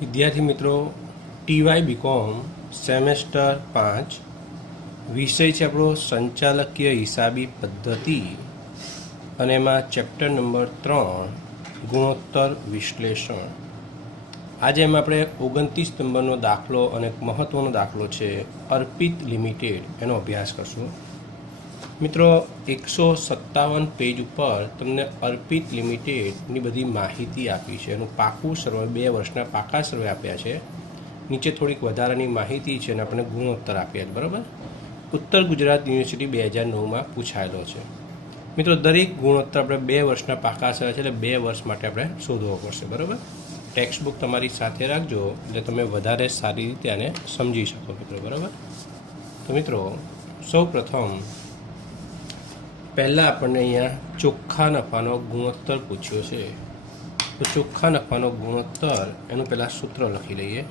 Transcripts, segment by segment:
વિદ્યાર્થી મિત્રો, ટીવાય BCom semester 5 વિષય છે આપણો સંચાલકીય હિસાબી પદ્ધતિ અને એમાં ચેપ્ટર નંબર 3 ગુણોત્તર વિશ્લેષણ. આજે એમાં આપણે 29 નંબરનો દાખલો અને એક મહત્ત્વનો દાખલો છે અર્પિત લિમિટેડ, એનો અભ્યાસ કરશું. મિત્રો, 157 પેજ ઉપર તમને અર્પિત લિમિટેડની બધી માહિતી આપી છે. એનું પાકું સર્વે 2 વર્ષના પાકા સર્વે આપ્યા છે. નીચે થોડીક વધારાની માહિતી છે અને આપણે ગુણોત્તર આપ્યા છે. બરાબર. ઉત્તર ગુજરાત યુનિવર્સિટી 2009માં પૂછાયેલો છે. મિત્રો, દરેક ગુણોત્તર આપણે 2 વર્ષના પાકા સર્વે છે, એટલે 2 વર્ષ માટે આપણે શોધવો પડશે. બરાબર. ટેક્સ્ટ બુક તમારી સાથે રાખજો એટલે તમે વધારે સારી રીતે આને સમજી શકો મિત્રો. બરાબર. તો મિત્રો, સૌ પ્રથમ પહેલાં આપણને અહીંયા ચોખ્ખા નફાનો ગુણોત્તર પૂછ્યો છે. તો ચોખ્ખા નફાનો ગુણોત્તર એનું પહેલાં સૂત્ર લખી લઈએ.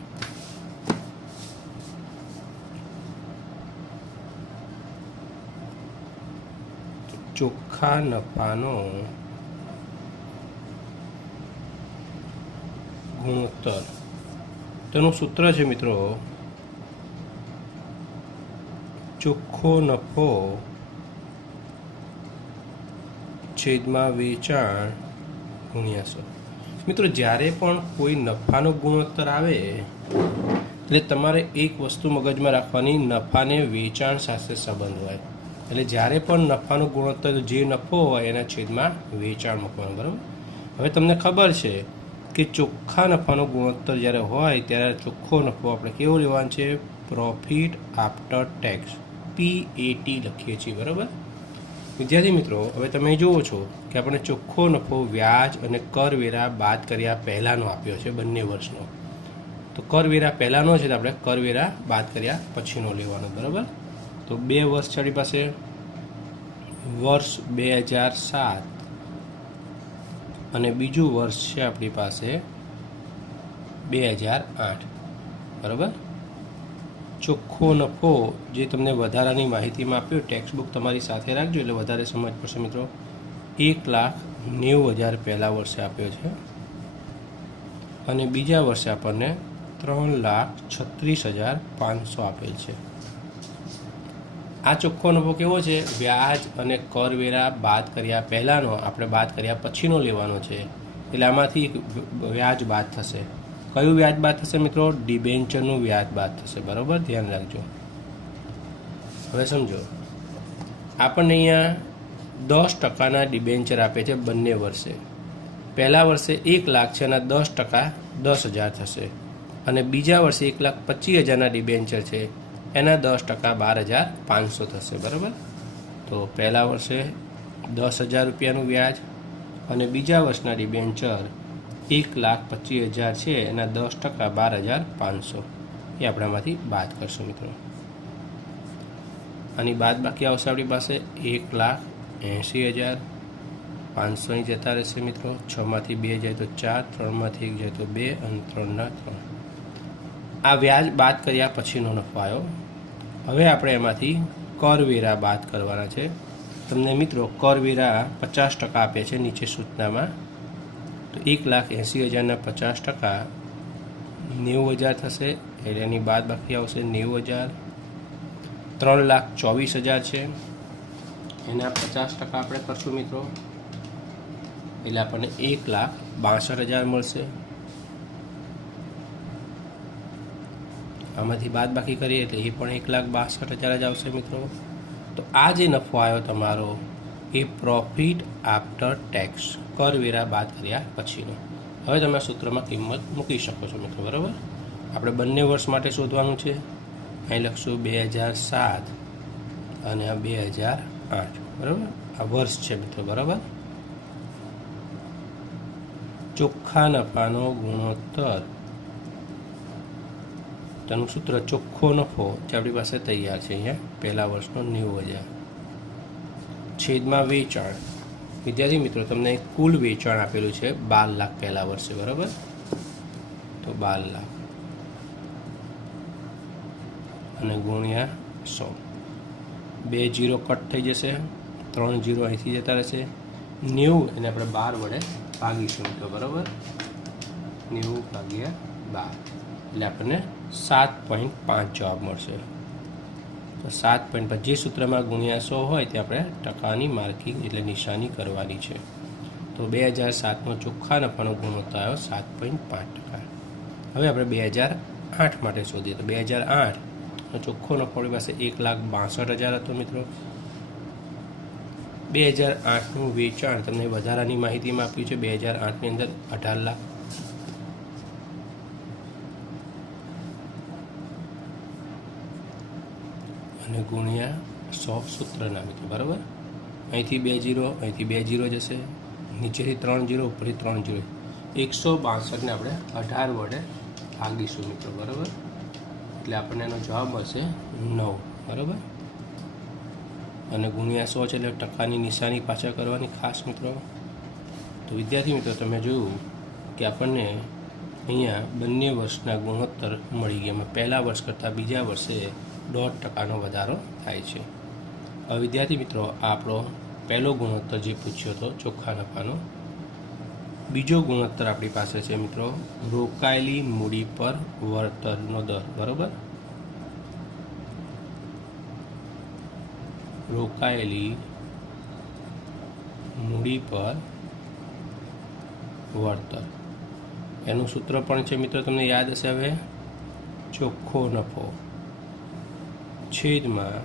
ચોખ્ખા નફાનો ગુણોત્તર, તેનું સૂત્ર છે મિત્રો ચોખ્ખો નફો છેદમાં વેચાણ ગુણ્યા 100. મિત્રો, જ્યારે પણ કોઈ નફાનો ગુણોત્તર આવે એટલે તમારે એક વસ્તુ મગજમાં રાખવાની, નફાને વેચાણ સાથે સંબંધ હોય. એટલે જ્યારે પણ નફાનો ગુણોત્તર જે નફો હોય એના છેદમાં વેચાણ મૂકવાનું. બરાબર. હવે તમને ખબર છે કે ચોખ્ખા નફાનો ગુણોત્તર જ્યારે હોય ત્યારે ચોખ્ખો નફો આપણે કેવો લેવાનો છે? પ્રોફિટ આફ્ટર ટેક્સ, PAT લખીએ છીએ. બરાબર. વિદ્યાર્થી મિત્રો, હવે તમે જુઓ છો કે આપણે ચોખ્ખો નફો વ્યાજ અને કરવેરા બાદ કર્યા પહેલાંનો આપ્યો છે, બંને વર્ષનો. તો કરવેરા પહેલાંનો છે તો આપણે કરવેરા બાદ કર્યા પછીનો લેવાનો. બરાબર. તો 2 વર્ષ છે આપણી પાસે. વર્ષ 2007 અને બીજું વર્ષ છે આપણી પાસે 2008. બરાબર. ચોખ્ખો નફો જે તમને વધારાની માહિતીમાં આપ્યો, ટેક્સ્ટ બુક તમારી સાથે રાખજો એટલે વધારે સમજ પડશે મિત્રો. 1,90,000 પહેલા વર્ષે આપ્યો છે અને બીજા વર્ષે આપણને 3,36,500 આપેલ છે. આ ચોખ્ખો નફો કેવો છે? વ્યાજ અને કરવેરા બાદ કર્યા પહેલાંનો આપણે બાદ કર્યા પછીનો લેવાનો છે. એટલે આમાંથી વ્યાજ બાદ થશે. કયું વ્યાજ બાદ થશે મિત્રો? ડિબેન્ચરનું વ્યાજ બાદ થશે. બરાબર, ધ્યાન રાખજો. હવે સમજો, આપણને અહીંયા 10%ના ડિબેન્ચર આપે છે બંને વર્ષે. પહેલા વર્ષે 1 લાખ છે અને 10% 10,000 થશે અને બીજા વર્ષે 1,25,000ના ડિબેન્ચર છે, એના 10% 12,500 થશે. બરાબર. તો પહેલા વર્ષે 10,000 રૂપિયાનું વ્યાજ અને બીજા વર્ષના ડિબેન્ચર 1,25,000 છે, એના 10% 12,500 એ આપણામાંથી બાદ કરશું મિત્રો. આની બાદ બાકી આવશે આપણી પાસે 1,80,000. 500 અહીં જતા રહેશે મિત્રો. 6માંથી 2 જાય તો 4, 3માંથી 1 જાય તો 2 અને 3ના 3. આ વ્યાજ બાદ કર્યા પછીનો નફો આવ્યો. હવે આપણે એમાંથી કરવેરા બાદ કરવાના છે. તમને મિત્રો કરવેરા 50% આપે છે નીચે સૂચનામાં. તો 1,80,000ના 50% 90,000 થશે એટલે એની બાદ બાકી આવશે 90,000. 3,24,000 છે, એના 50% આપણે કરશું મિત્રો એટલે આપણને 1,62,000 મળશે. આમાંથી બાદ બાકી કરીએ એટલે એ પણ 1,62,000 જ આવશે મિત્રો. તો આ જે નફો આવ્યો તમારો એ પ્રોફિટ આફ્ટર ટેક્સ, કરવેરા બાદ કર્યા પછીનો. હવે તમે સૂત્રમાં કિંમત મૂકી શકો છો મિત્રો. બરાબર. આપણે બંને વર્ષ માટે શોધવાનું છે. અહીં લખશું 2007 અને આ 2008. બરાબર. આ વર્ષ છે મિત્રો. બરાબર. ચોખ્ખા નફાનો ગુણોત્તર, તેનું સૂત્ર ચોખ્ખો નફો જે આપણી પાસે તૈયાર છે અહીંયા, પહેલા વર્ષનો 90,000 છેદમાં વેચાણ. વિદ્યાર્થી મિત્રો, તમને કુલ વેચાણ આપેલું છે 12 લાખ પહેલા વર્ષે. બરાબર. તો 12 લાખ અને ગુણ્યા 100. 2 0 કટ થઈ જશે, 3 0 અહીંથી જતા રહેશે. 90 એને આપણે 12 વડે ભાગીશું મિત્રો. બરાબર. 90 ભાગ્યા એટલે આપણને 7.5 જવાબ મળશે. તો 7.5 જે સૂત્રમાં ગુણ્યા 100 હોય તે આપણે ટકાની માર્કિંગ એટલે નિશાની કરવાની છે. તો 2007નો ચોખ્ખા નફાનો ગુણોત્તર આવ્યો 7.5%. હવે આપણે 2008 માટે શોધીએ. તો 2008નો ચોખ્ખો નફો આપણી પાસે 1,62,000 હતો મિત્રો. 2008નું વેચાણ તમને વધારાની માહિતીમાં આપ્યું છે. 2008ની અંદર 18 લાખ. અને ગુણ્યા 100 સૂત્રના મિત્રો, બરાબર. અહીંથી 2 0, અહીંથી 2 0 જશે, નીચેથી 3 0, ઉપરથી 3 0. 162ને આપણે 18 વડે ભાગીશું મિત્રો, બરાબર. એટલે આપણને એનો જવાબ મળશે 9, બરાબર. અને ગુણ્યા 100 છે એટલે ટકાની નિશાની પાછા કરવાની ખાસ મિત્રો. તો વિદ્યાર્થી મિત્રો તમે જોયું કે આપણને અહીંયા બંને વર્ષના ગુણોત્તર મળી ગયા. પહેલા વર્ષ કરતાં બીજા વર્ષે 0.5% વધારો થાય છે. હવે વિદ્યાર્થી મિત્રો આપણો પહેલો ગુણોત્તર જે પૂછ્યો હતો ચોખ્ખા નફાનો. બીજો ગુણોત્તર આપણી પાસે છે મિત્રો રોકાયેલી મૂડી પર વળતરનો દર, બરાબર. રોકાયેલી મૂડી પર વળતર એનું સૂત્ર પણ છે મિત્રો, તમને યાદ હશે. હવે ચોખ્ખો નફો છેદમાં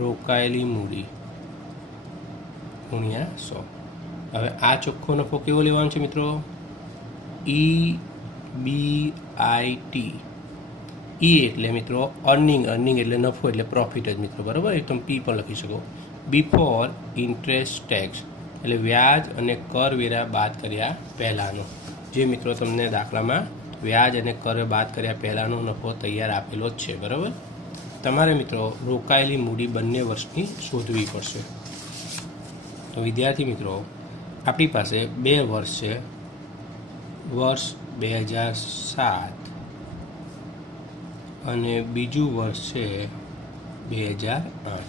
રોકાયેલી મૂડી ગુણ્યા 100. હવે આ ચોખ્ખો નફો કેવો લેવાનો છે મિત્રો? EBIT. એટલે મિત્રો અર્નિંગ એટલે નફો એટલે પ્રોફિટ જ મિત્રો, બરાબર. એકદમ પી પણ લખી શકો. બિફોર ઇન્ટરેસ્ટ ટેક્સ એટલે વ્યાજ અને કરવેરા બાદ કર્યા પહેલાંનો. જે મિત્રો તમને દાખલામાં વ્યાજ અને કર બાદ કર્યા પહેલાંનો નફો તૈયાર આપેલો જ છે, બરાબર. તમારે મિત્રો રોકાયેલી મૂડી બંને વર્ષની શોધવી પડશે. તો વિદ્યાર્થી મિત્રો આપણી પાસે 2 વર્ષ છે. વર્ષ 2007 અને બીજું વર્ષ છે 2008.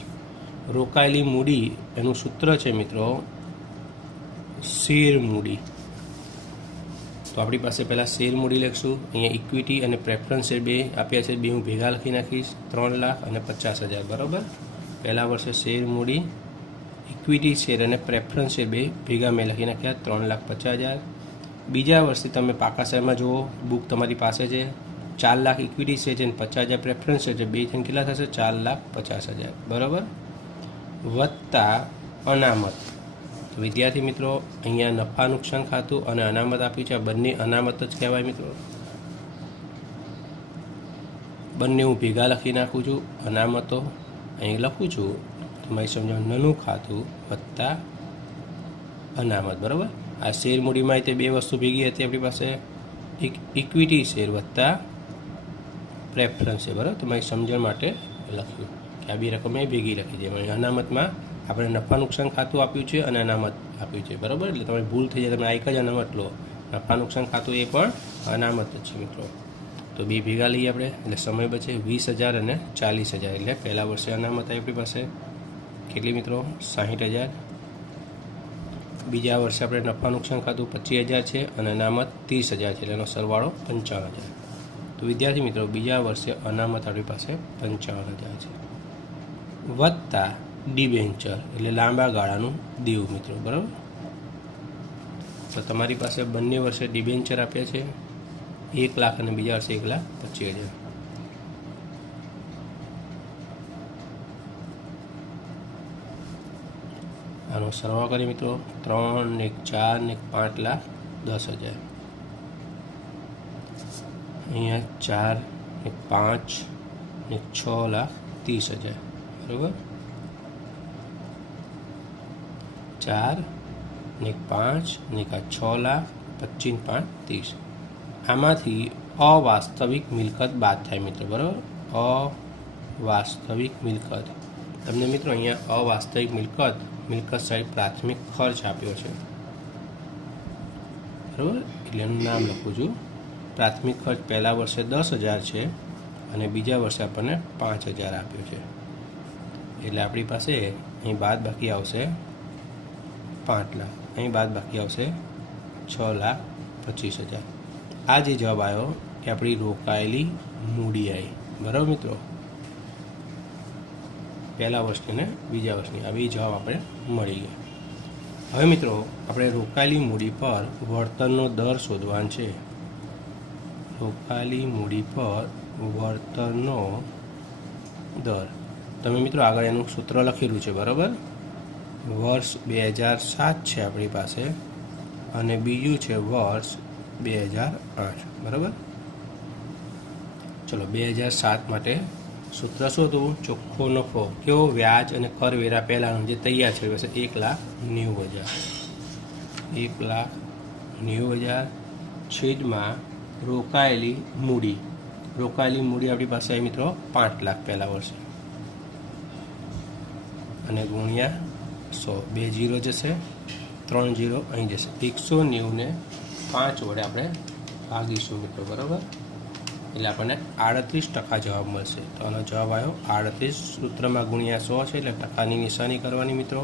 રોકાયેલી મૂડી એનું સૂત્ર છે મિત્રો શેર મૂડી. તો આપણી પાસે પહેલાં શેર મૂડી લખશું. અહીંયા ઇક્વિટી અને પ્રેફરન્સ શેર બે આપ્યા છે, બે હું ભેગા લખી નાખીશ. 3 લાખ અને 50,000, બરાબર. પહેલા વર્ષે શેર મૂડી, ઇક્વિટી શેર અને પ્રેફરન્સ શેર બે ભેગા મેં લખી નાખ્યા 3,50,000. બીજા વર્ષે તમે પાકા શેરમાં જુઓ, બુક તમારી પાસે છે. 4 લાખ ઇક્વિટી શેર છે અને 50,000 પ્રેફરન્સ શેર છે. બે થઈને કેટલા થશે? 4,50,000, બરાબર. વત્તા અનામત. તો વિદ્યાર્થી મિત્રો અહીંયા નફા નુકસાન ખાતું અને અનામત આપ્યું છે. આ બંને અનામત જ કહેવાય મિત્રો. બંને હું ભેગા લખી નાખું છું. અનામતો અહીં લખું છું, તમારી સમજો નાનું ખાતું વત્તા અનામત, બરાબર. આ શેર મૂડીમાં તે બે વસ્તુ ભેગી હતી આપણી પાસે, ઇક્વિટી શેર વત્તા પ્રેફરન્સ શેર, બરાબર. તમારી સમજણ માટે લખ્યું કે આ બે રકમ એ ભેગી લખી છે. અનામતમાં આપણે નફા નુકસાન ખાતું આપ્યું છે અને અનામત આપ્યું છે, બરાબર. એટલે તમારી ભૂલ થઈ જાય, તમે એક જ અનામત લો. નફા નુકસાન ખાતું એ પણ અનામત જ છે મિત્રો. તો બે ભેગા લઈએ આપણે એટલે સમય બચે. 20,000 અને 40,000. એટલે પહેલા વર્ષે અનામત આવી આપણી પાસે કેટલી મિત્રો? 60,000. બીજા વર્ષે આપણે નફા નુકસાન ખાતું 25,000 છે અને અનામત 30,000 છે, એટલે એનો સરવાળો 55,000. તો વિદ્યાર્થી મિત્રો બીજા વર્ષે અનામત આપણી પાસે 55,000 છે વત્તા ડિબેન્ચર એટલે લાંબા ગાળાનું દેવું મિત્રો, બરાબર. તો તમારી પાસે બંને વર્ષે ડિબેન્ચર આપ્યા છે 1 લાખ અને બીજા વર્ષે 1,25,000. આનો સરવાળો કરીએ મિત્રો. 3 ને 4 ને 5,10,000. અહીંયા 4 ને 5 ને 6,30,000, બરાબર. 4 ને 5 ને 6,25,5,30. આમાંથી અવાસ્તવિક મિલકત બાદ થાય મિત્રો, બરાબર. અવાસ્તવિક મિલકત તમને મિત્રો અહીંયા અવાસ્તવિક મિલકત સાઈડ પ્રાથમિક ખર્ચ આપ્યો છે, બરાબર. એટલે એનું નામ લખું છું. પ્રાથમિક ખર્ચ પહેલા વર્ષે 10,000 છે અને બીજા વર્ષે આપણને 5,000 આપ્યો છે. એટલે આપણી પાસે અહીં બાદ બાકી આવશે 5 લાખ, અહીં બાદ બાકી આવશે 6,25,000. આ જે જવાબ આવ્યો એ આપણી રોકાયેલી મૂડી આવી. બરાબર મિત્રો, પહેલા વર્ષની ને બીજા વર્ષની આ બે જવાબ આપણે મળી ગયા. હવે મિત્રો આપણે રોકાયેલી મૂડી પર વળતરનો દર શોધવાનો છે. રોકાયેલી મૂડી પર વળતરનો દર, તમે મિત્રો આગળ એનું સૂત્ર લખેલું છે. બરાબર, વર્ષ 2007 છે આપણી પાસે અને બીજું છે વર્ષ 2008. બરાબર, ચલો 2007 માટે સૂત્ર શું હતું? ચોખ્ખો નફો કેવો? વ્યાજ અને કરવેરા પહેલાંનું જે તૈયાર છે પાસે 1,90,000. 1,90,000 છેદમાં રોકાયેલી મૂડી. રોકાયેલી મૂડી આપણી પાસે આવી મિત્રો 5 લાખ પહેલા વર્ષે અને ગુણ્યા 100. 2 0 જશે, 3 0 અહીં જશે. 190 ને 5 વડે આપણે ભાગીશું મિત્રો. બરાબર, એટલે આપણને 38% જવાબ મળશે. તો આનો જવાબ આવ્યો 38. સૂત્રમાં ગુણ્યા 100 છે એટલે ટકાની નિશાની કરવાની મિત્રો.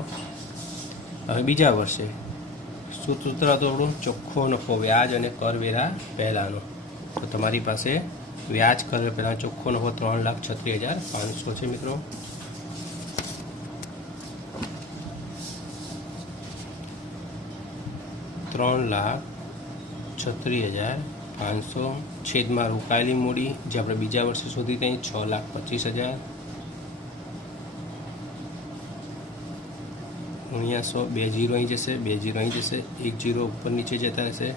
હવે બીજા વર્ષે સૂત્ર હતું આપણું ચોખ્ખો નફો વ્યાજ અને કરવેરા પહેલાંનો. તો તમારી પાસે વ્યાજ કરવેરા પહેલાં ચોખ્ખો નફો 3,36,500 છે મિત્રો. $3,36,500 છેદમાં રોકાયેલી મૂડી જે આપણે બીજા વર્ષે શોધી હતી 6,25,000 ગુણ્યા 100. 2 0 અહીં જશે, 2 0 અહીં જશે, 1 0 ઉપર નીચે જતા રહેશે.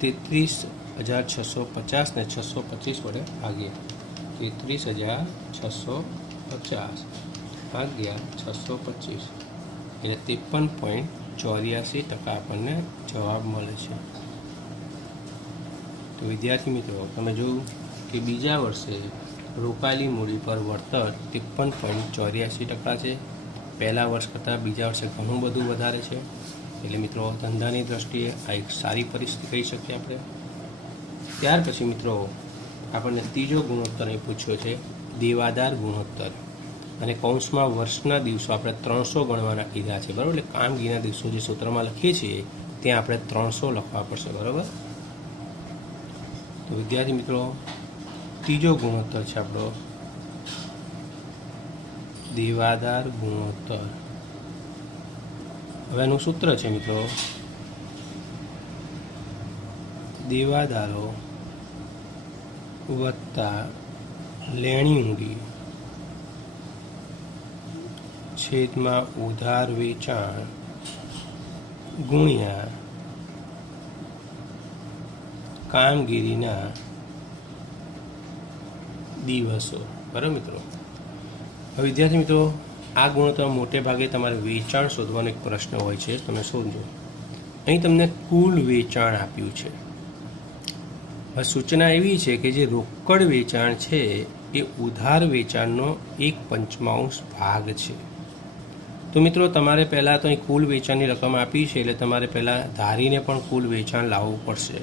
33,650 ને 625 વડે ભાગીએ. 33,650 ભાગ્યા 625 એટલે 53.84% આપણને જવાબ મળે છે. તો વિદ્યાર્થી મિત્રો તમે જોયું કે બીજા વર્ષે રોકાયેલી મૂડી પર વળતર 53.84% છે. પહેલા વર્ષ કરતાં બીજા વર્ષે ઘણું બધું વધારે છે. એટલે મિત્રો ધંધાની દ્રષ્ટિએ આ એક સારી પરિસ્થિતિ કહી શકીએ આપણે. ત્યાર પછી મિત્રો આપણને ત્રીજો ગુણોત્તર અહીં પૂછ્યો છે, દેવાદાર ગુણોત્તર. અને કૌંસમાં વર્ષના દિવસો આપણે 300 ગણવાના કીધા છે. બરાબર, એટલે કામગીરીના દિવસો જે સૂત્રમાં લખીએ છીએ ત્યાં આપણે 300 લખવા પડશે. બરાબર, તો વિદ્યાર્થી મિત્રો ત્રીજો ગુણોત્તર છે આપણો દેવાદાર ગુણોત્તર. હવે એનું સૂત્ર છે મિત્રો, દેવાદારો વત્તા લેણી મૂડી છેદમાં ઉધાર વેચાણ ગુણ્યા કામગીરીના દિવસો. બરાબર મિત્રો, હવે વિદ્યાર્થી મિત્રો આ ગુણોત્તર મોટે ભાગે તમારે વેચાણ શોધવાનો એક પ્રશ્ન હોય છે. તમે શોધજો. અહીં તમને કુલ વેચાણ આપ્યું છે. હવે સૂચના એવી છે કે જે રોકડ વેચાણ છે એ ઉધાર વેચાણનો 1/5 ભાગ છે. તો મિત્રો તમારે પહેલાં તો અહીં કુલ વેચાણની રકમ આપી છે એટલે તમારે પહેલાં ધારીને પણ કુલ વેચાણ લાવવું પડશે.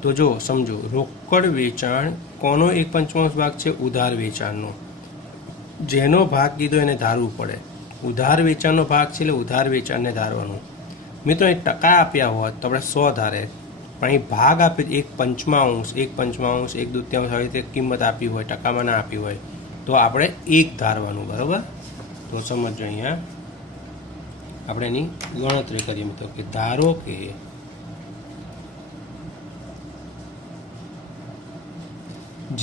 તો જો સમજો, રોકડ વેચાણ કોનો 1/5 ભાગ છે? ઉધાર વેચાણનો. જેનો ભાગ કીધો એને ધારવું પડે. ઉધાર વેચાણનો ભાગ છે એટલે ઉધાર વેચાણને ધારવાનું. મિત્રો એ ટકા આપ્યા હોત તો આપણે 100 ધારે, પણ અહીં ભાગ આપે 1/5, 1/5, 1/2 આવી રીતે કિંમત આપી હોય, ટકામાં ના આપી હોય તો આપણે 1 ધારવાનું. બરાબર, તો સમજો અહીંયા આપણે એની ગણતરી કરીએ મિત્રો કે ધારો કે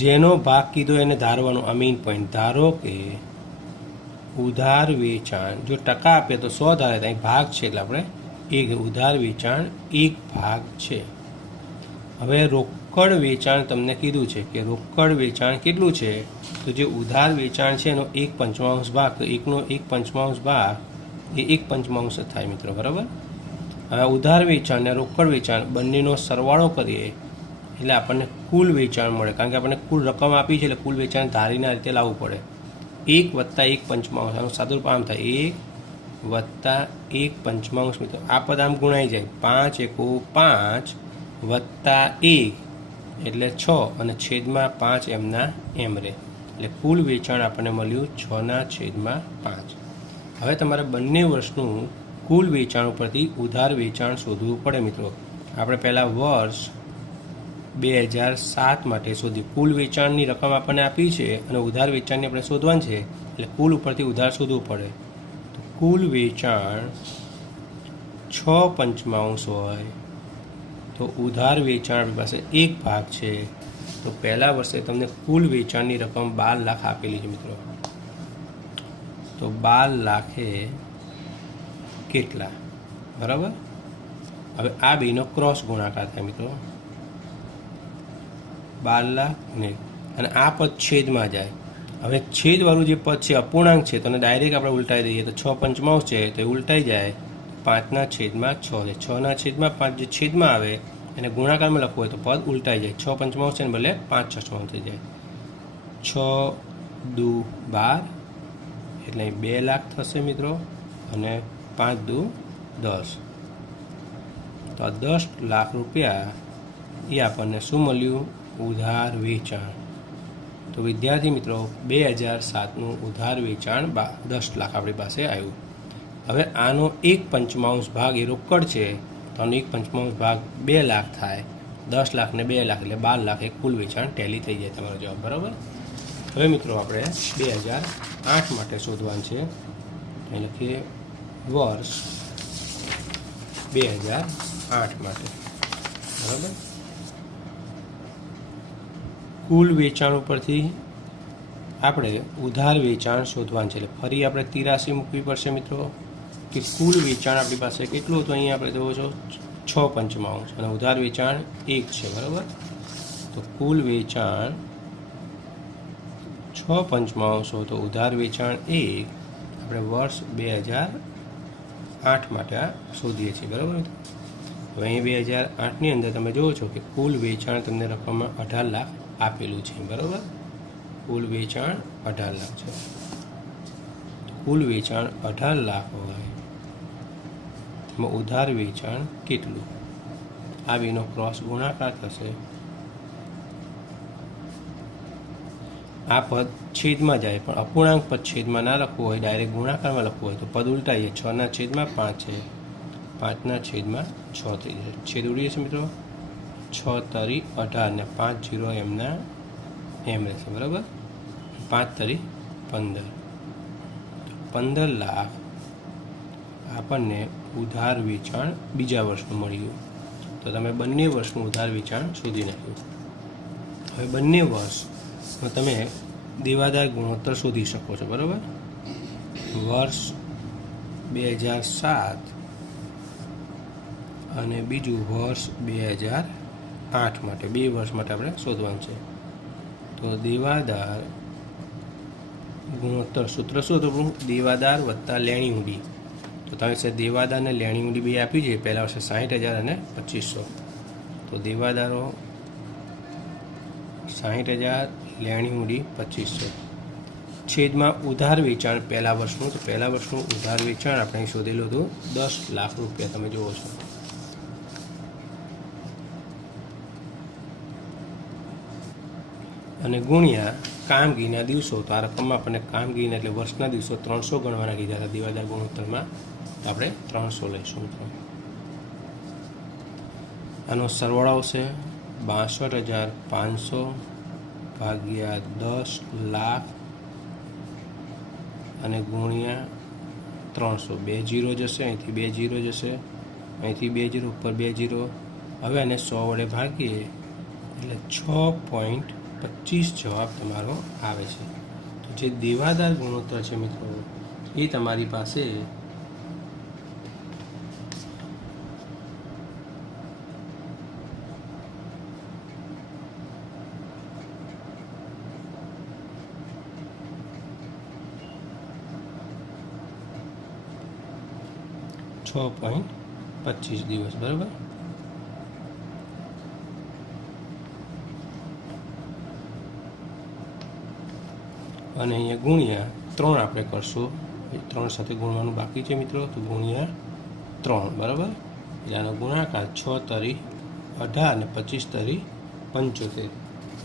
જેનો ભાગ કીધો એને ધારવાનો. આ મેઇન પોઈન્ટ. ધારો કે ઉધાર વેચાણ જો ટકા આપે તો 100 ધારે, તો અહીં ભાગ છે એટલે આપણે 1. ઉધાર વેચાણ 1 ભાગ છે. હવે રોકડ વેચાણ તમને કીધું છે કે રોકડ વેચાણ કેટલું છે? તો જે ઉધાર વેચાણ છે એનો 1/5 ભાગ, તો 1નો 1/5 ભાગ એ 1/5 થાય મિત્રો. બરાબર, હવે ઉધાર વેચાણ અને રોકડ વેચાણ બંનેનો સરવાળો કરીએ એટલે આપણને કુલ વેચાણ મળે. કારણ કે આપણને કુલ રકમ આપી છે એટલે કુલ વેચાણ ધારીને આ રીતે લાવવું પડે. 1 + 1/5 આનું સાદું રૂપ આમ થાય 1 + 1/5 મિત્રો. આ પદ આમ ગુણાઈ જાય. 5 × 5 + 1 એટલે 6 અને છેદમાં 5 એમના એમ રહે. એટલે કુલ વેચાણ આપણને મળ્યું 6/5. હવે તમારે બંને વર્ષનું કુલ વેચાણ ઉપરથી ઉધાર વેચાણ શોધવું પડે મિત્રો. આપણે પહેલાં વર્ષ 2007 માટે શોધી. કુલ વેચાણની રકમ આપણને આપી છે અને ઉધાર વેચાણની આપણે શોધવાનું છે, એટલે કુલ ઉપરથી ઉધાર શોધવું પડે. તો કુલ વેચાણ 6 પંચમાંશ હોય તો ઉધાર વેચાણ આપણી પાસે એક ભાગ છે. તો પહેલા વર્ષે તમને કુલ વેચાણની રકમ 12 લાખ આપેલી છે મિત્રો. તો 12 લાખે કેટલા, બરાબર. હવે આ બેનો ક્રોસ ગુણાકાર થાય મિત્રો. 12 લાખ ને અને આ પદ છેદમાં જાય. હવે છેદવાળું જે પદ છે અપૂર્ણાંક છે તો ડાયરેક્ટ આપણે ઉલટાઈ દઈએ. તો 6 પંચમાંશ છે તો એ ઉલટાઈ જાય. 5/6 છે. 6/5 જે છેદમાં આવે એને ગુણાકારમાં લખવું હોય તો પદ ઉલટાઈ જાય. 6 પંચમાંશ છે ને બદલે 5 છઠ્ઠાંશ થઈ જાય. 6 દુ 12 એટલે 2 લાખ થશે મિત્રો, અને 5 દુ 10. તો આ 10 લાખ રૂપિયા એ આપણને શું મળ્યું? ઉધાર વેચાણ. તો વિદ્યાર્થી મિત્રો 2007નું ઉધાર વેચાણ 10 લાખ આપણી પાસે આવ્યું. હવે આનો 1/5 ભાગ એ રોકડ છે, તો આનો 1/5 ભાગ 2 લાખ થાય. 10 લાખ ને 2 લાખ એટલે 12 લાખ એ કુલ વેચાણ ટેલી થઈ જાય તમારો જવાબ, બરાબર. હવે મિત્રો આપણે 2008 માટે શોધવાનું છે. અહીં લખીએ વર્ષ 2008 માટે, બરાબર. કુલ વેચાણ ઉપરથી આપણે ઉધાર વેચાણ શોધવાનું છે. એટલે ફરી આપણે 83 મૂકવી પડશે મિત્રો, કે કુલ વેચાણ આપણી પાસે કેટલું હતું? અહીંયા આપણે જોવો છો 6 પંચમાંશ અને ઉધાર વેચાણ 1 છે, બરાબર. તો કુલ વેચાણ 6 પંચમાંશ તો ઉધાર વેચાણ 1 આપણે વર્ષ 2008 માટે આ શોધીએ છીએ, બરાબર. હવે અહીં 2008ની અંદર તમે જુઓ છો કે કુલ વેચાણ તમને રકમમાં 18 લાખ આપેલું છે, બરાબર. કુલ વેચાણ 18 લાખ છે. કુલ વેચાણ 18 લાખ હોય તેમાં ઉધાર વેચાણ કેટલું? આ બેનો ક્રોસ ગુણાકાર થશે. આ પદ છેદમાં જાય, પણ અપૂર્ણાંક પદ છેદમાં ના લખવું હોય, ડાયરેક્ટ ગુણાકારમાં લખવું હોય તો પદ ઉલટાઈએ. 6/5 છે, 5/6 થઈ જશે. છેદ ઉડી જશે મિત્રો. 6 તરી 18 ને 5 0 એમના એમ રહેશે, બરાબર. 5 તરી 15. 15 લાખ આપણને ઉધાર વેચાણ બીજા વર્ષનું મળ્યું. તો તમે બંને વર્ષનું ઉધાર વેચાણ શોધી નાખ્યું. હવે બંને વર્ષમાં તમે દેવાદાર ગુણોત્તર શોધી શકો છો, બરાબર. વર્ષ 2007 અને બીજું વર્ષ 2008 માટે, 2 વર્ષ માટે આપણે શોધવાનું છે. તો દેવાદાર ગુણોત્તર સૂત્ર શું હતું? દેવાદાર વત્તા લેણી ઊંડી. તો તમે છે દેવાદાર અને લેણી ઊંડી બે આપી છે. પહેલા વર્ષે 60,000 અને 2500. તો દેવાદારો 60,000, લેણી ઊંડી 2500. છેદમાં ઉધાર વેચાણ પહેલા વર્ષનું. તો પહેલા વર્ષનું ઉધાર વેચાણ આપણે શોધેલું હતું 10 લાખ રૂપિયા, તમે જુઓ છો. અને ગુણ્યા કામગીરીના દિવસો. તો આ રકમમાં આપણને કામગીરીના એટલે વર્ષના દિવસો 300 ગણવાના કીધા હતા દેવાદાર ગુણોત્તરમાં. તો આપણે 300 લઈશું. આનો સરવાળો આવશે 62,500 ભાગ્યા 10 લાખ અને ગુણ્યા 300. 2 0 જશે, અહીંથી 2 0 જશે, અહીંથી 2 0, ઉપર 2 0. હવે આને 100 વડે ભાગીએ એટલે 6.25 જવાબ તમારો આવે છે. તો જે દેવાદાર ગુણોત્તર છે મિત્રો એ તમારી પાસે 6.25 દિવસ, બરાબર. અને અહીંયા ગુણ્યા 3 આપણે કરશું. 3 સાથે ગુણવાનું બાકી છે મિત્રો. તો ગુણ્યા 3, બરાબર. એટલે આનો ગુણાકાર 6 તરી 18 અને 25 તરી 75.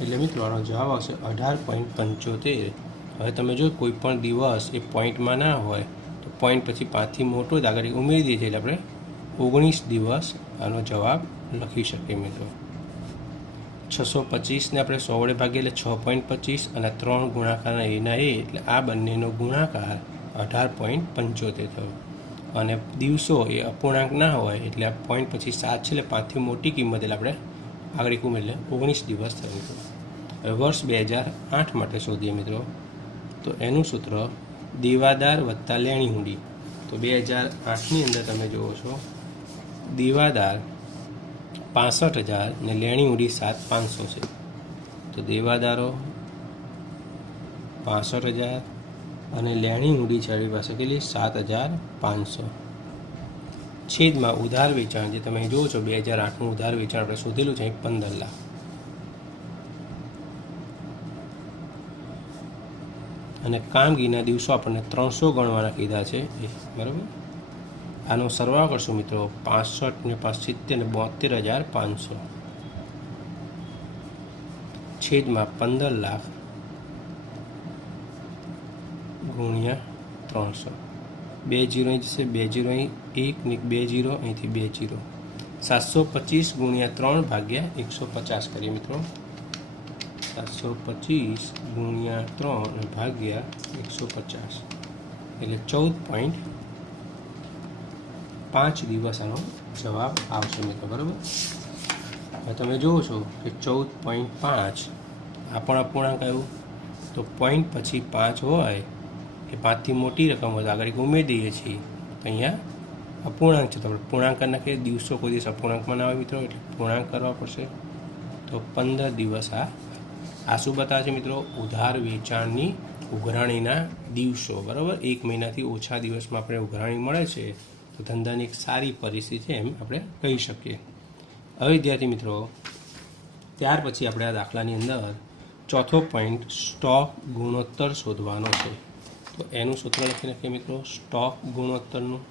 એટલે મિત્રો આનો જવાબ આવશે 18.75. હવે તમે જો કોઈ પણ દિવસ એ પોઈન્ટમાં ના હોય પોઈન્ટ પછી 5થી મોટો જ આગળ ઉમેરી દઈએ છીએ એટલે આપણે 19 દિવસ આનો જવાબ લખી શકીએ મિત્રો. 625ને આપણે 100 વડે ભાગીએ એટલે 6.25 અને 3 ગુણાકારના એના એ એટલે આ બંનેનો ગુણાકાર 18.75 થયો. અને દિવસો એ અપૂર્ણાંક ના હોય એટલે આ પોઈન્ટ પછી 7 છે એટલે 5થી મોટી કિંમત એટલે આપણે આગળ ઉમેરીએ એટલે 19 દિવસ થયો મિત્રો. હવે વર્ષ 2008 માટે શોધીએ મિત્રો. તો એનું સૂત્ર દેવાદાર વત્તા લેણી હુંડી. તો 2008ની અંદર તમે જુઓ છો દેવાદાર 65,000 ને લેણી હુંડી 7,500 છે. તો દેવાદારો 65,000 અને લેણી હુંડી છે આપણી પાસે કેટલી 7,500 છેદમાં ઉધાર વેચાણ જે તમે જુઓ છો 2008નું ઉધાર વેચાણ આપણે શોધેલું છે 15 લાખ. અને કામગીરીના દિવસો આપણને 300 ગણવાના કીધા છે એ બરાબર. આનો સરવાળો કરશું મિત્રો 65 ને 70 ને 72,500 છેદમાં 15 લાખ ગુણ્યા 300. 2 0 અહીં જશે, 2 0 અહીં, 1 ને 2 0 અહીંથી 2 0. 725 ગુણ્યા 3 ભાગ્યા 150 કરીએ મિત્રો. 725 ગુણ્યા 3 ભાગ્યા 150 એટલે 14.5 દિવસ આનો જવાબ આવશે મિત્રો બરાબર. હવે તમે જુઓ છો કે 14.5 આ પણ અપૂર્ણાંક આવ્યું. તો પોઈન્ટ પછી 5 હોય કે 5થી મોટી રકમ હોય તો આગળ ઉમેરી દઈએ છીએ. તો અહીંયા અપૂર્ણાંક છે તો આપણે પૂર્ણાંક કરી નાખીએ. દિવસો કોઈ દિવસ અપૂર્ણાંકમાં ના આવે મિત્રો એટલે પૂર્ણાંક કરવા પડશે. તો 15 દિવસ આ શું બતાવે છે મિત્રો ઉધાર વેચાણની ઉઘરાણીના દિવસો બરાબર. 1 મહિનાથી ઓછા દિવસમાં આપણે ઉઘરાણી મળે છે તો ધંધાની એક સારી પરિસ્થિતિ એમ આપણે કહી શકીએ. હવે વિદ્યાર્થી મિત્રો ત્યાર પછી આપણે આ દાખલાની અંદર ચોથો પોઈન્ટ સ્ટોક ગુણોત્તર શોધવાનો છે. તો એનું સૂત્ર લખી નાખીએ મિત્રો. સ્ટોક ગુણોત્તરનું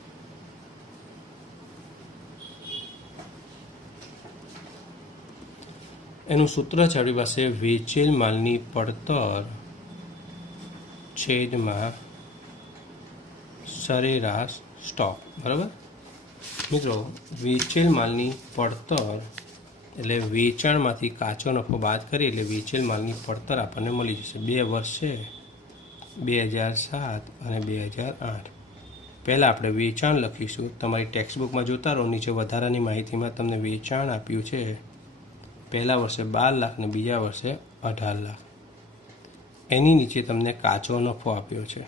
એનું સૂત્ર છે આપણી પાસે વેચેલ માલની પડતર છેદમાં સરેરાશ સ્ટોક બરાબર. મિત્રો વેચેલ માલની પડતર એટલે વેચાણમાંથી કાચો નફો બાદ કરીએ એટલે વેચેલ માલની પડતર આપણને મળી જશે. 2 વર્ષ છે 2007 અને 2008. પહેલાં આપણે વેચાણ લખીશું. તમારી ટેક્સ્ટબુકમાં જોતા રહો નીચે વધારાની માહિતીમાં તમને વેચાણ આપ્યું છે. પહેલા વર્ષે 12 લાખ ને બીજા વર્ષે 18 લાખ. એની નીચે તમને કાચો નફો આપ્યો છે.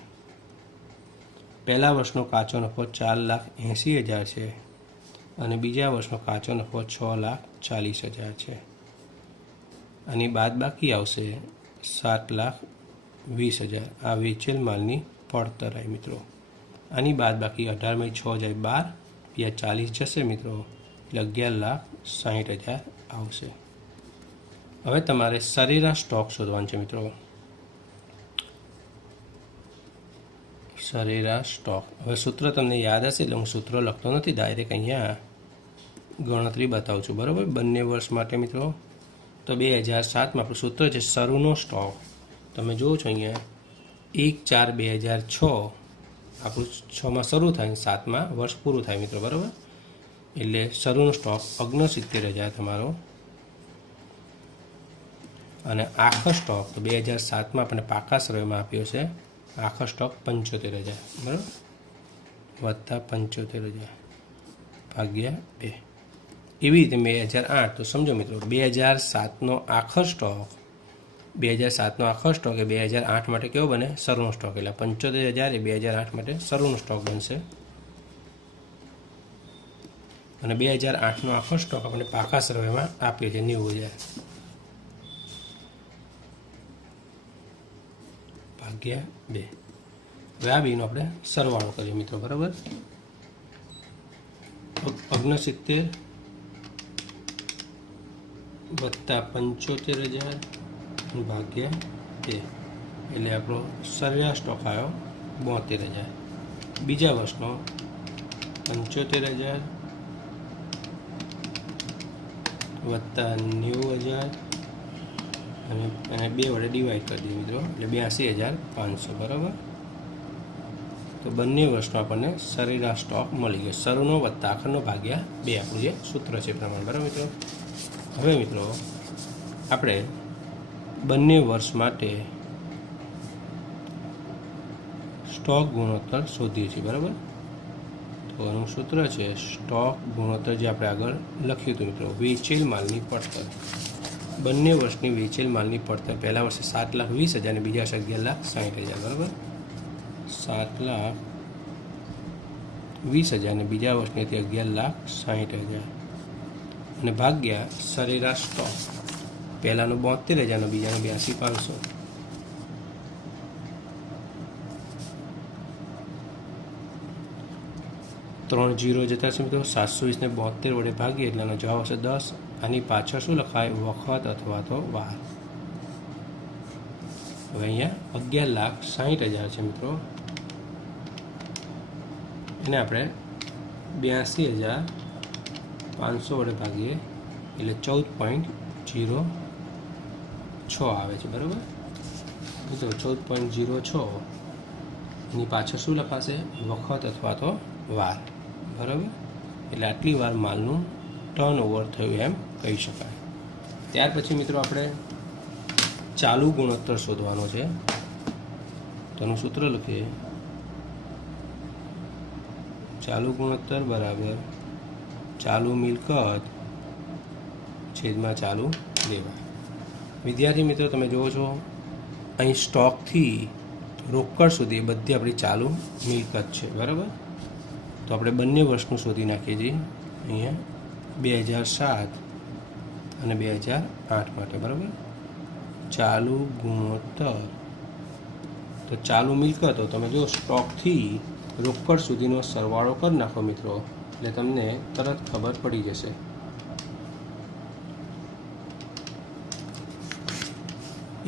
પહેલા વર્ષનો કાચો નફો 4,80,000 છે અને બીજા વર્ષનો કાચો નફો 6,40,000 છે. આની બાદ બાકી આવશે 7,20,000. આ વેચેલ માલની પડતર આવી મિત્રો. આની બાદ બાકી 18 × 6 જાય 12, બીજા 40 જશે મિત્રો એટલે 11,60,000 આવશે. હવે તમારે સરેરાશ સ્ટોક શોધવાનો છે મિત્રો. સરેરાશ સ્ટોક. હવે સૂત્ર તમને યાદ હશે એટલે હું સૂત્ર લખતો નથી, ડાયરેક્ટ અહીંયા ગણતરી બતાવું છું બરાબર બંને વર્ષ માટે મિત્રો. તો 2007માં આપણું સૂત્ર છે શરૂનો સ્ટોક. તમે જુઓ છો અહીંયા 1/4/2006 આપણું 6માં શરૂ થાય 7માં વર્ષ પૂરું થાય મિત્રો બરાબર. એટલે શરૂનો સ્ટોક 69,000 તમારો. અને આખો સ્ટોક તો 2007માં આપણે પાકા સરવાળામાં આપ્યો છે. આખો સ્ટોક 75,000 બરાબર વત્તા 75,000 ભાગ્યા 2. એવી રીતે 2008 તો સમજો મિત્રો 2007નો આખો સ્ટોક 2007નો આખો સ્ટોક એ 2008 માટે કેવો બને શરૂનો સ્ટોક. એટલે 75,000 એ 2008 માટે શરૂનો સ્ટોક બનશે. અને 2008નો આખો સ્ટોક આપણે પાકા સરવાળામાં આપીએ છીએ 90,000 ભાગ્યા 2. હવે આ બેનો આપણે સરવાળો કરીએ મિત્રો બરાબર. 69,000 વત્તા 75,000 ભાગ્યા 2 એટલે આપણો સરેરાશ સ્ટોક આવ્યો 72,000. બીજા વર્ષનો 75,000 વત્તા 90,000 અને 2 વડે ડિવાઈડ કરી દઈએ મિત્રો એટલે 82,500 બરાબર. 82,500 વત્તા 75,000 તો બંને વર્ષનો આપણને સરેરાશ સ્ટોક મળી ગયો. શરૂનો વત્તા આખરનો ભાગ્યા 2 આપણું જે સૂત્ર છે પ્રમાણે. બરાબર મિત્રો. હવે મિત્રો આપણે બંને વર્ષ માટે સ્ટોક ગુણોત્તર શોધીએ છીએ. બરાબર. તો એનું સૂત્ર છે સ્ટોક ગુણોત્તર, જે આપણે આગળ લખ્યું હતું મિત્રો. વેચેલ માલની પડતર, બંને વર્ષની વેચેલ માલની પડતર. પહેલા વર્ષે 7,20,000 અને બીજા વર્ષે 11,60,000. બરાબર. 7,20,000 અને બીજા વર્ષની હતી 11,60,000 અને ભાગ્યા સરેરાશ સ્ટોક. પહેલાનો 72,000 અને બીજાનો 82,500. ત્રણ જીરો જતા છે મિત્રો. 720 ને 72 વડે ભાગીએ એટલે એનો જવાબ હશે 10. આની પાછળ શું લખાય? વખત અથવા તો વાર. હવે અહીંયા 11,60,000 છે મિત્રો. એને આપણે 82,500 વડે ભાગીએ એટલે 14.06 આવે છે. બરાબર. મિત્રો 14.06 એની પાછળ શું લખાશે? વખત અથવા તો વાર. બરાબર. એટલે આટલી વાર માલનું ટર્ન ઓવર થયું એમ કહી શકાય. ત્યાર પછી મિત્રો આપણે ચાલુ ગુણોત્તર શોધવાનો છે. તો એનું સૂત્ર લખીએ. ચાલુ ગુણોત્તર બરાબર ચાલુ મિલકત છેદમાં ચાલુ દેવા. વિદ્યાર્થી મિત્રો તમે જુઓ છો અહીં સ્ટોકથી રોકડ સુધી બધી આપણી ચાલુ મિલકત છે. બરાબર. તો આપણે બંને વર્ષનું શોધી નાખીએ છીએ. અહીંયા 2007 અને 2008 માટે. બરાબર. ચાલુ ગુણોત્તર. તો ચાલુ મિલકતો તમે જો સ્ટોકથી રોકડ સુધીનો સરવાળો કરી નાખો મિત્રો, એટલે તમને તરત ખબર પડી જશે.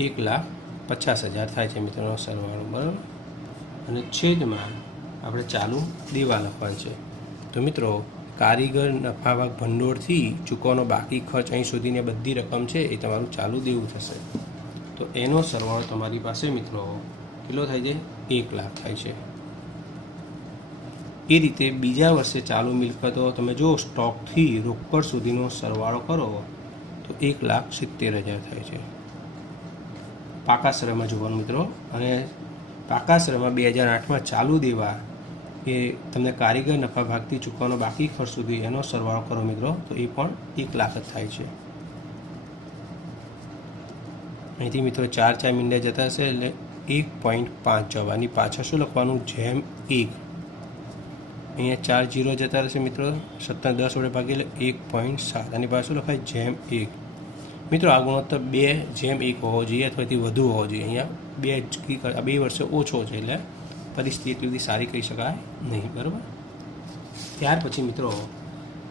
$1,50,000 થાય છે મિત્રોનો સરવાળો. બરાબર. અને છેદમાં આપણે ચાલુ દેવા લખવાનું છે. તો મિત્રો કારીગર નફાભાગ ભંડોળથી ચૂકવવાનો બાકી ખર્ચ અહીં સુધીની બધી રકમ છે એ તમારું ચાલુ દેવું થશે. તો એનો સરવાળો તમારી પાસે મિત્રો કેટલો થાય છે? 1,00,000 થાય છે. એ રીતે બીજા વર્ષે ચાલુ મિલકતો તમે જો સ્ટોકથી રોકડ સુધીનો સરવાળો કરો તો 1,70,000 થાય છે. પાકા શ્રમમાં જોવાનું મિત્રો. અને પાકા શ્રમમાં 2008માં ચાલુ દેવા એ તમને કારીગર નફા ભાગથી ચૂકવવાનો બાકી ખર્ચ સુધી એનો સરવાળો કરો મિત્રો તો એ પણ 1,00,000 જ થાય છે. અહીંથી મિત્રો 4 મીંડા જતા હશે એટલે 1.5 જવાની પાછળ શું લખવાનું? જેમ 1. અહીંયા 4 જીરો જતા રહેશે મિત્રો. 17 10 વડે ભાગી એટલે 1.7. આની પાસે શું લખાય? જેમ 1. મિત્રો આ ગુણોત્તર 2:1 હોવો જોઈએ અથવા એથી વધુ હોવો જોઈએ. અહીંયા 2 વર્ષે ઓછો છે એટલે પરિસ્થિતિ એટલી બધી સારી કહી શકાય નહીં. બરાબર. ત્યાર પછી મિત્રો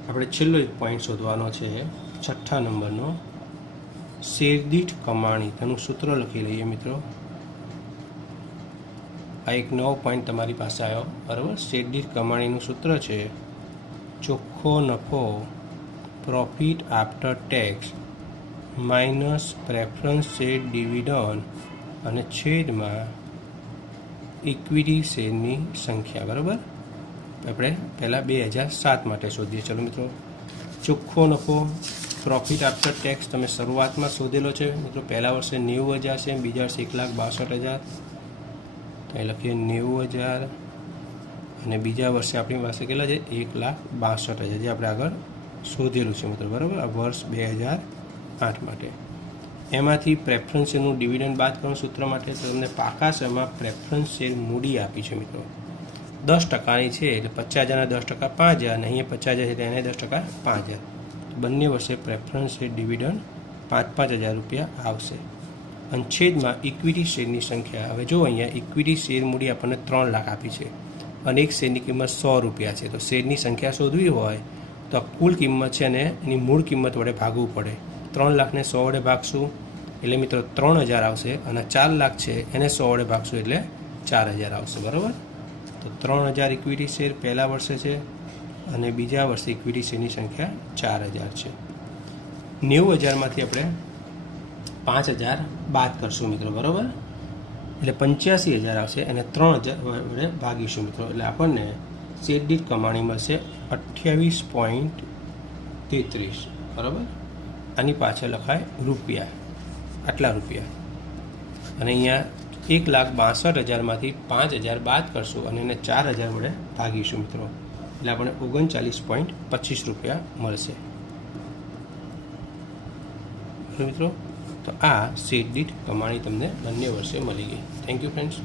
આપણે છેલ્લો એક પોઈન્ટ શોધવાનો છે, 6થા નંબરનો. શેરદીઠ કમાણી. તેનું સૂત્ર લખી લઈએ મિત્રો. આ એક નવો પોઈન્ટ તમારી પાસે આવ્યો. બરાબર. શેરદીઠ કમાણીનું સૂત્ર છે ચોખ્ખો નફો profit after tax minus preference share dividend અને છેદમાં ઇક્વિટી શેરની સંખ્યા. બરાબર. આપણે પહેલાં 2007 માટે શોધીએ. ચલો મિત્રો. ચોખ્ખો નફો પ્રોફિટ આફ્ટર ટેક્સ તમે શરૂઆતમાં શોધેલો છે મિત્રો. પહેલા વર્ષે 90,000 છે, બીજા વર્ષે 1,62,000. તો એ લખીએ 90,000 અને બીજા વર્ષે આપણી પાસે કેટલા છે? 1,62,000 જે આપણે આગળ શોધેલું છે મિત્રો. બરાબર. આ વર્ષ 2008 માટે. એમાંથી પ્રેફરન્સ શેરનું ડિવિડન્ડ બાદ કરવાનું સૂત્ર માટે તમને પાકા શેરમાં પ્રેફરન્સ શેર મૂડી આપી છે મિત્રો. 10%ની છે એટલે 50,000ના 10% 5,000 અને અહીંયા 50,000 છે એને 10% 5,000. બંને વર્ષે પ્રેફરન્સ શેર ડિવિડન્ડ 5,000 રૂપિયા આવશે. અને છેદમાં ઇક્વિટી શેરની સંખ્યા. હવે જો અહીંયા ઇક્વિટી શેર મૂડી આપણને 3,00,000 આપી છે અને એક શેરની કિંમત 100 રૂપિયા છે. તો શેરની સંખ્યા શોધવી હોય તો આ કુલ કિંમત છે ને એની મૂળ કિંમત વડે ભાગવું પડે. 3,00,000ને 100 વડે ભાગશું એટલે મિત્રો 3,000 આવશે અને 4,00,000 છે એને 100 વડે ભાગશું એટલે 4,000 આવશે. બરાબર. તો 3,000 ઇક્વિટી શેર પહેલા વર્ષે છે અને બીજા વર્ષે ઇક્વિટી શેરની સંખ્યા 4,000 છે. 90,000માંથી આપણે 5,000 બાદ કરશું મિત્રો. બરાબર. એટલે 85,000 આવશે અને 3,000 વડે ભાગીશું મિત્રો, એટલે આપણને શેર દીઠ કમાણી મળશે 28.33, બરાબર. આની પાછળ લખાય રૂપિયા, આટલા રૂપિયા. અને અહીંયા 1,62,000માંથી 5,000 બાદ કરશું અને એને 4,000 વડે ભાગીશું મિત્રો, એટલે આપણને 39.25 રૂપિયા મળશે મિત્રો. તો આ શેર દીઠ કમાણી તમને બંને વર્ષે મળી ગઈ. Thank you friends.